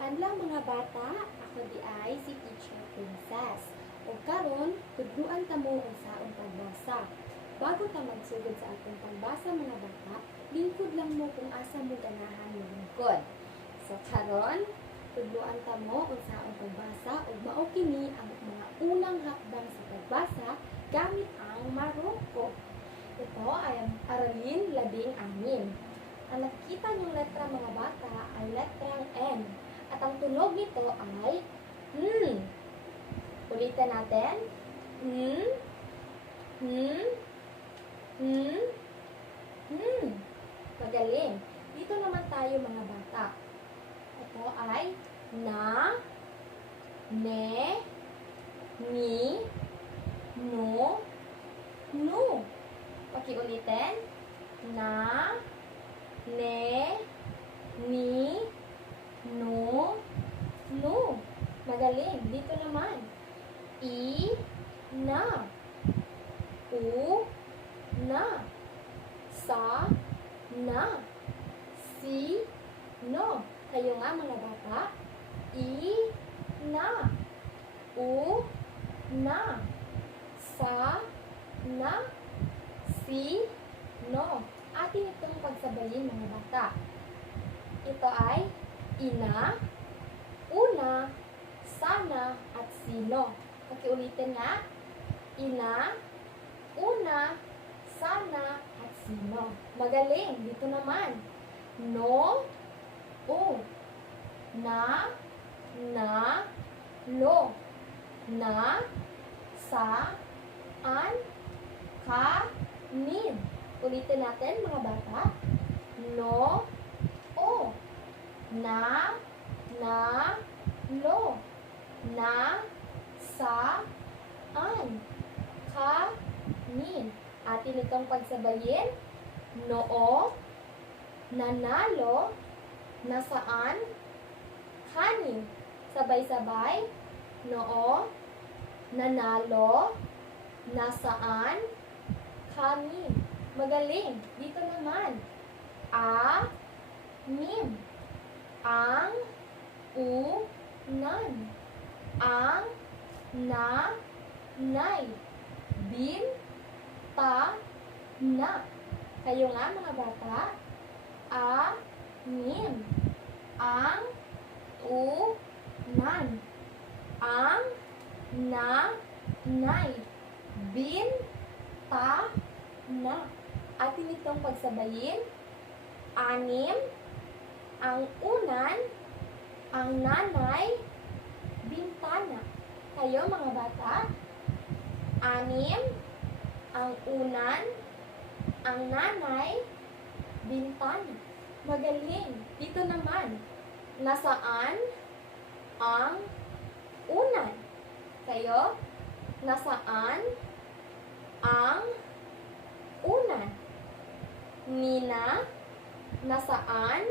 Adlaw mga bata, ako di ay si Teacher Princess. O karon, tudluan ta mo unsaon pagbasa. Bago ta magsugod sa atong pagbasa mga bata, lingkod lang mo kung asa mo ganahan mo lingkod. So karon, tudluan ta mo unsaon pagbasa ug mao kini ang mga unang hakbang sa pagbasa gamit ang Maroko. Ito ay ang aralin 16. Ang nakikita niyong letra mga bata ay letrang N. At ang tunog nito ay Ulitin natin. Magaling. Dito naman tayo mga bata. Ito ay na, ne, ni, no, nu. Pakiulitin. Na, ne, ni, no, nu. Magaling. Dito naman. I, na. U, na. Sa, na. Si, no. Kayo nga mga bata. I, na. U, na. Sa, na. Si, no. Atin itong pagsabayin mga bata. Ito ay ina, una, sana, at sino. Pakiulitin nga. Ina, una, sana, at sino. Magaling. Dito naman. No, o. Na, lo. Na, sa, an, ka, nin. Ulitin natin mga bata. No, o. Na, lo. Na, sa, an, ka, nin. Atin itong pagsabayin. Noo, nanalo, nasaan, kanin. Sabay-sabay. Noo, nanalo, nasaan, kanin. Magaling. Dito naman. A, nim. Ang, nan. Ang, na, nay. Bin, ta, na. Kayo nga mga bata. A, nim. Ang, nan. Ang, na, nay. Bin, ta, na. Atin itong pagsabayin. Anim, ang unan, ang nanay, bintana. Kayo mga bata. Anim, ang unan, ang nanay, bintana. Magaling. Dito naman. Nasaan ang unan? Kayo? Nasaan ang unan? Nina, nasaan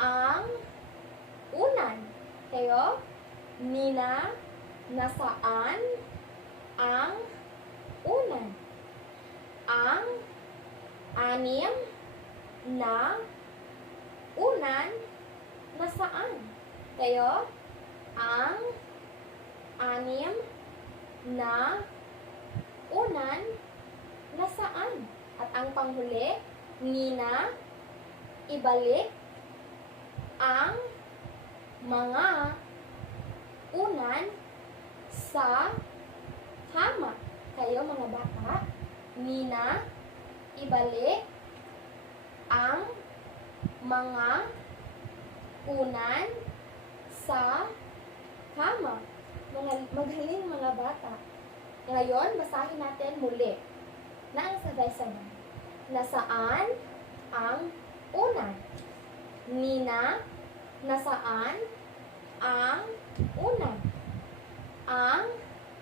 ang unan? Kayo? Nina, nasaan ang unan? Ang anim na unan, nasaan? Kayo? Ang anim na unan, nasaan? At ang panghuli, Nina, ibalik ang mga unan sa kama. Kayo mga bata. Nina, ibalik ang mga unan sa kama. Magaling mga bata. Ngayon, basahin natin muli. Na ang sabay-sabay. Nasaan ang unan? Nina, nasaan ang unan? Ang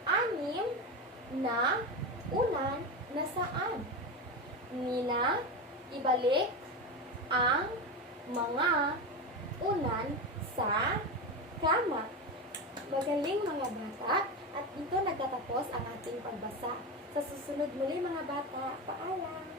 anim na unan, nasaan? Nina, ibalik ang mga unan sa kama. Magaling mga bata. At dito nagtatapos ang ating pagbasa. Sa susunod muli mga bata, paalam!